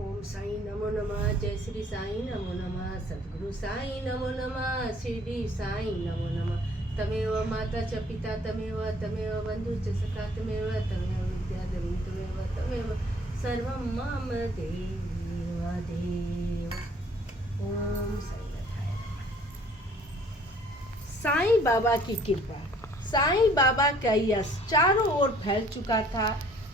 ओम साई नमो नमः। जय श्री साई नमो नमः। सद्गुरु साई नमो नमः। शिरडी साई नमो नमः। तमेव माता च पिता तमेव तमेव बंधु च सखा तमेव तमेव विद्या तमेव तमेव सर्वं मम देव देव। ओम साई नाथाय नमः। साईं बाबा की कृपा। साईं बाबा का यश चारों ओर फैल चुका था।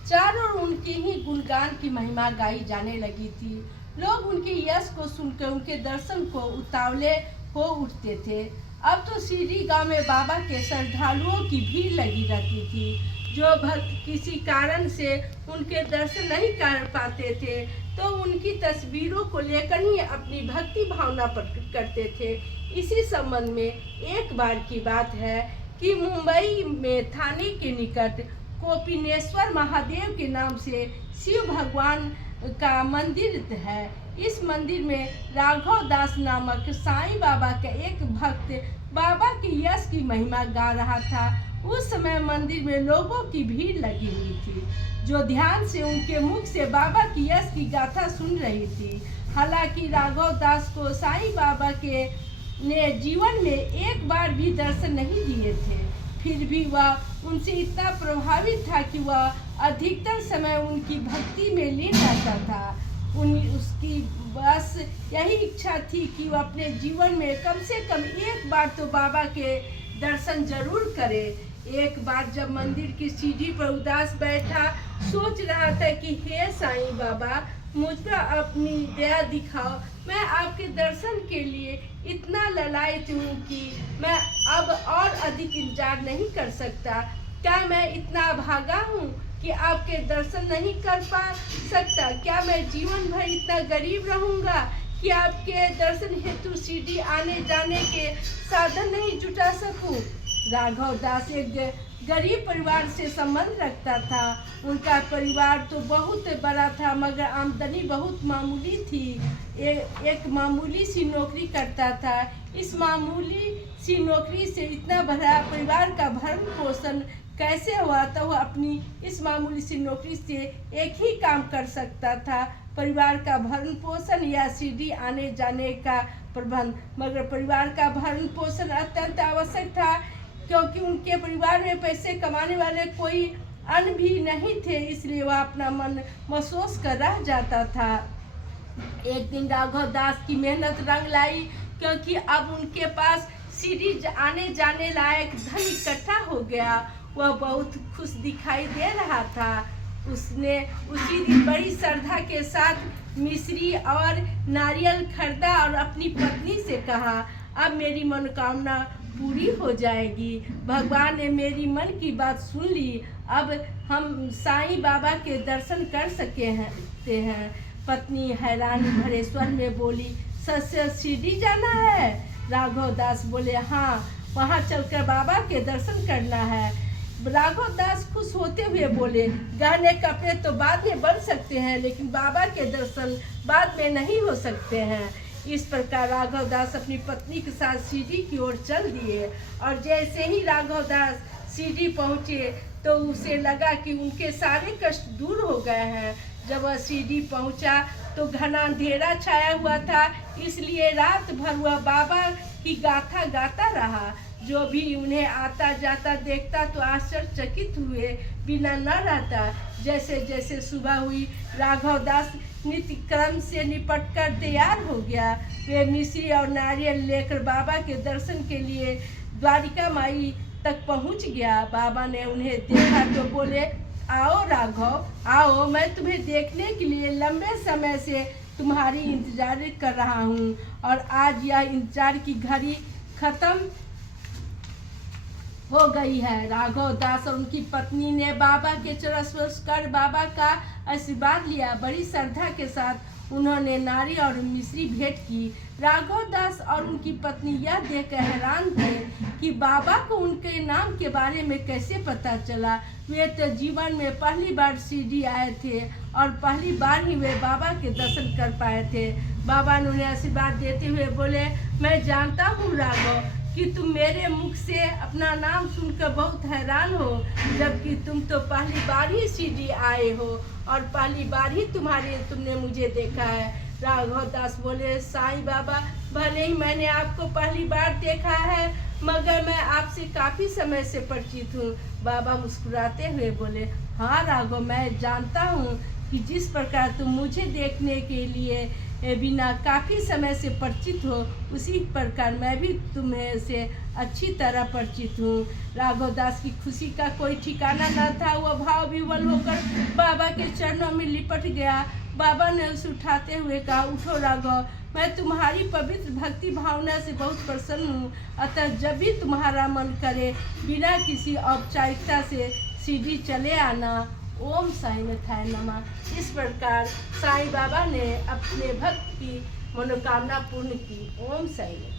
चारों ओर उनकी ही गुणगान की महिमा गाई जाने लगी थी। लोग उनके यश को सुनकर उनके दर्शन को उतावले हो उठते थे। अब तो सीढ़ी गांव में बाबा के श्रद्धालुओं की भीड़ लगी रहती थी। जो भक्त किसी कारण से उनके दर्शन नहीं कर पाते थे तो उनकी तस्वीरों को लेकर ही अपनी भक्ति भावना प्रकट करते थे। इसी संबंध में एक बार की बात है कि मुंबई में थाने के निकट कोपिनेश्वर महादेव के नाम से शिव भगवान का मंदिर है। इस मंदिर में राघव दास नामक साईं बाबा का एक भक्त बाबा के यश की महिमा गा रहा था। उस समय मंदिर में लोगों की भीड़ लगी हुई थी जो ध्यान से उनके मुख से बाबा की यश की गाथा सुन रही थी। हालांकि राघव दास को साईं बाबा के ने जीवन में एक बार भी दर्शन नहीं दिए थे, फिर भी वह उनसे इतना प्रभावित था कि वह अधिकतर समय उनकी भक्ति में लीन रहता था। उसकी बस यही इच्छा थी कि वह अपने जीवन में कम से कम एक बार तो बाबा के दर्शन जरूर करे। एक बार जब मंदिर की सीढ़ी पर उदास बैठा सोच रहा था कि हे साईं बाबा, मुझ पर अपनी दया दिखाओ। मैं आपके दर्शन के लिए इतना ललायत हूँ कि मैं अब और अधिक इंतजार नहीं कर सकता। क्या मैं इतना भागा हूँ कि आपके दर्शन नहीं कर पा सकता? क्या मैं जीवन भर इतना गरीब रहूँगा कि आपके दर्शन हेतु सीढ़ी आने जाने के साधन नहीं जुटा सकूँ? राघव दास एक गरीब परिवार से संबंध रखता था। उनका परिवार तो बहुत बड़ा था मगर आमदनी बहुत मामूली थी। एक मामूली सी नौकरी करता था। इस मामूली सी नौकरी से इतना बड़ा परिवार का भरण पोषण कैसे हुआ? तो वह अपनी इस मामूली सी नौकरी से एक ही काम कर सकता था, परिवार का भरण पोषण या सीढ़ी आने जाने का प्रबंध। मगर परिवार का भरण पोषण अत्यंत आवश्यक था क्योंकि उनके परिवार में पैसे कमाने वाले कोई अन्य भी नहीं थे, इसलिए वह अपना मन महसूस कर रह जाता था। एक दिन राघव दास की मेहनत रंग लाई क्योंकि अब उनके पास सीढ़ी आने जाने लायक धन इकट्ठा हो गया। वह बहुत खुश दिखाई दे रहा था। उसने उसी दिन बड़ी श्रद्धा के साथ मिश्री और नारियल खरीदा और अपनी पत्नी से कहा, अब मेरी मनोकामना पूरी हो जाएगी। भगवान ने मेरी मन की बात सुन ली। अब हम साईं बाबा के दर्शन कर सकते हैं। पत्नी हैरान भरे स्वर में बोली, सच सीढ़ी जाना है? राघव दास बोले, हाँ, वहाँ चलकर बाबा के दर्शन करना है। राघव दास खुश होते हुए बोले, गहने कपड़े तो बाद में बन सकते हैं लेकिन बाबा के दर्शन बाद में नहीं हो सकते हैं। इस प्रकार राघव दास अपनी पत्नी के साथ सीढ़ी की ओर चल दिए और जैसे ही राघव दास सीढ़ी पहुँचे तो उसे लगा कि उनके सारे कष्ट दूर हो गए हैं। जब वह सीढ़ी पहुँचा तो घना अंधेरा छाया हुआ था, इसलिए रात भर वह बाबा की गाथा गाता रहा। जो भी उन्हें आता जाता देखता तो आश्चर्यचकित हुए बिना न रहता। जैसे जैसे सुबह हुई राघव दास नित्य क्रम से निपट कर तैयार हो गया। वे मिश्री और नारियल लेकर बाबा के दर्शन के लिए द्वारिका माई तक पहुंच गया। बाबा ने उन्हें देखा तो बोले, आओ राघव, आओ, मैं तुम्हें देखने के लिए लंबे समय से तुम्हारी इंतजार कर रहा हूँ और आज यह इंतजार की घड़ी खत्म हो गई है। राघव दास और उनकी पत्नी ने बाबा के चरण स्पर्श कर बाबा का आशीर्वाद लिया। बड़ी श्रद्धा के साथ उन्होंने नारियल और मिश्री भेंट की। राघव दास और उनकी पत्नी यह देखकर हैरान थे कि बाबा को उनके नाम के बारे में कैसे पता चला। वे तो जीवन में पहली बार सीढ़ी आए थे और पहली बार ही वे बाबा के दर्शन कर पाए थे। बाबा ने उन्हें आशीर्वाद देते हुए बोले, मैं जानता हूँ राघव कि तुम मेरे मुख से अपना नाम सुनकर बहुत हैरान हो, जबकि तुम तो पहली बार ही सीढ़ी आए हो और पहली बार ही तुमने मुझे देखा है। राघव दास बोले, साईं बाबा, भले ही मैंने आपको पहली बार देखा है, मगर मैं आपसे काफ़ी समय से परिचित हूँ। बाबा मुस्कुराते हुए बोले, हाँ राघव, मैं जानता हूँ कि जिस प्रकार तुम मुझे देखने के लिए बिना काफ़ी समय से परिचित हो, उसी प्रकार मैं भी तुम्हें से अच्छी तरह परिचित हूँ। राघव दास की खुशी का कोई ठिकाना न था। वह भाव विवल होकर बाबा के चरणों में लिपट गया। बाबा ने उसे उठाते हुए कहा, उठो राघव, मैं तुम्हारी पवित्र भक्ति भावना से बहुत प्रसन्न हूँ। अतः जब भी तुम्हारा मन करे, बिना किसी औपचारिकता से सीढ़ी चले आना। ओम साईं नाथाय नमः। इस प्रकार साईं बाबा ने अपने भक्त की मनोकामना पूर्ण की। ओम साईं।